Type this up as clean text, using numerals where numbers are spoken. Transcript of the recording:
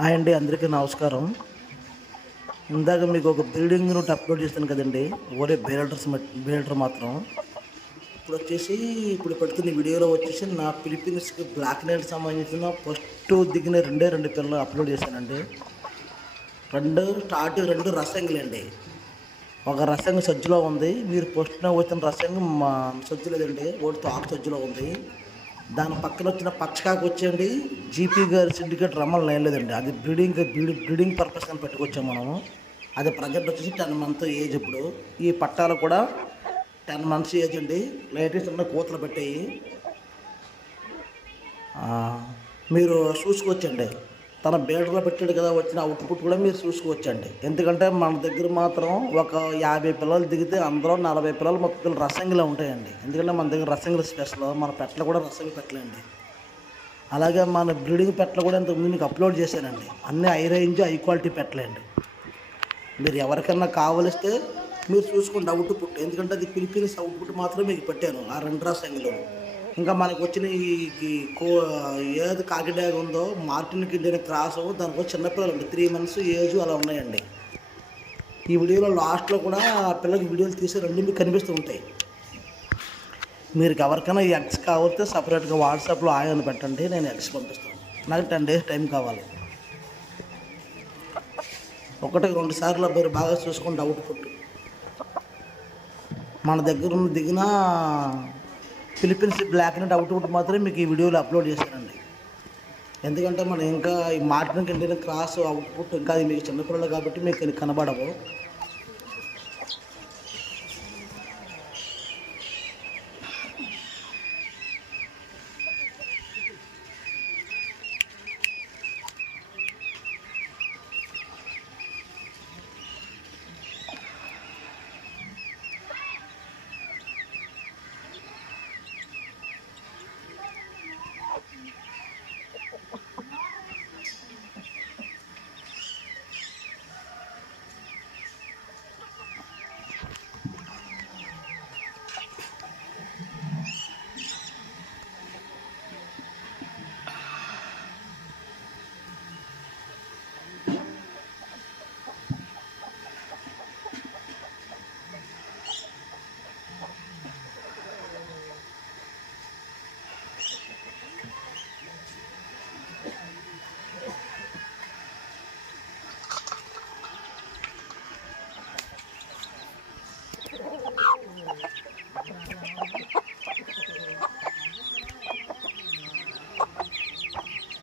Hi అండి, అందరికీ నమస్కారం. ఇందాక మీకు ఒక బ్రీడింగ్ రూట్ అప్లోడ్ చేస్తాను కదండి, ఓరే బేల్డర్ మాత్రం ఇప్పుడు పెడుతున్న వీడియోలో వచ్చేసి నా ఫిలిపీన్స్కి బ్లాక్ నైట్ సంబంధించిన ఫస్ట్ దిగిన రెండు పిల్లలు అప్లోడ్ చేశానండి. రెండు రసంగులండి. ఒక రసంగి సజ్జలో ఉంది. మీరు ఫస్ట్ వచ్చిన రసంగి మా సజ్జు లేదండి, ఒకటి ఆకు సజ్జలో ఉంది. దాని పక్కన వచ్చిన పచ్చకాకు వచ్చేయండి జీపీ గారి సిండికేట్ రమ్మలు నేను లేదండి. అది బ్రీడింగ్ పర్పస్ అని పెట్టుకొచ్చాం మనము. అది ప్రజెంట్ వచ్చేసి 10 months ఏజ్. ఇప్పుడు ఈ పట్టాలు కూడా 10 months ఏజ్ అండి. లేటెస్ట్ ఉన్న కూతలు పెట్టాయి. మీరు చూసుకోవచ్చండి. తన బేడర్లో పెట్టాడు కదా, వచ్చిన అవుట్పుట్ కూడా మీరు చూసుకోవచ్చండి. ఎందుకంటే మన దగ్గర మాత్రం ఒక 50 పిల్లలు దిగితే అందులో 40 పిల్లలు 30 పిల్లలు రసంగిలో ఉంటాయండి. ఎందుకంటే మన దగ్గర రసంగుల స్పెషల్. మన పెట్టలు కూడా రసంగి పెట్టలేండి. అలాగే మన బ్రీడింగ్ పెట్టలు కూడా ఇంతకు ముందు మీకు అప్లోడ్ చేశానండి. అన్నీ హై రేంజ్ హై క్వాలిటీ పెట్టలేండి. మీరు ఎవరికన్నా కావలిస్తే మీరు చూసుకోండి అవుట్పుట్. ఎందుకంటే అది ఫిలిపీన్స్ అవుట్పుట్ మాత్రం మీకు పెట్టాను ఆ 2 రసంగిలో. ఇంకా మనకు వచ్చిన ఏది కాకిడాగ్ ఉందో మార్టిన్ కిడ్డీని క్రాస్, దానికి చిన్నపిల్లలు అండి 3 months ఏజ్ అలా ఉన్నాయండి. ఈ వీడియోలో లాస్ట్లో కూడా పిల్లలకి వీడియోలు తీసే రెండు మీకు కనిపిస్తూ ఉంటాయి. మీరు ఎవరికైనా ఈ ఎగ్స్ కావాలితే సపరేట్గా వాట్సాప్లో ఆయన పెట్టండి, నేను ఎగ్స్ పంపిస్తాను. నాకు 10 days టైం కావాలి. 1-2 సార్లు మీరు బాగా చూసుకోండి అవుట్పుట్. మన దగ్గర ఉన్న దిగిన ఫిలిపీన్స్ బ్లాక్ నైట్ అవుట్పుట్ మాత్రమే మీకు ఈ వీడియోలో అప్లోడ్ చేశానండి. ఎందుకంటే మనం ఇంకా ఈ మార్టిన్ కిడ్డీ క్రాస్ అవుట్పుట్ ఇంకా అది మీకు చిన్నపిల్లలు కాబట్టి మీకు కనబడవు.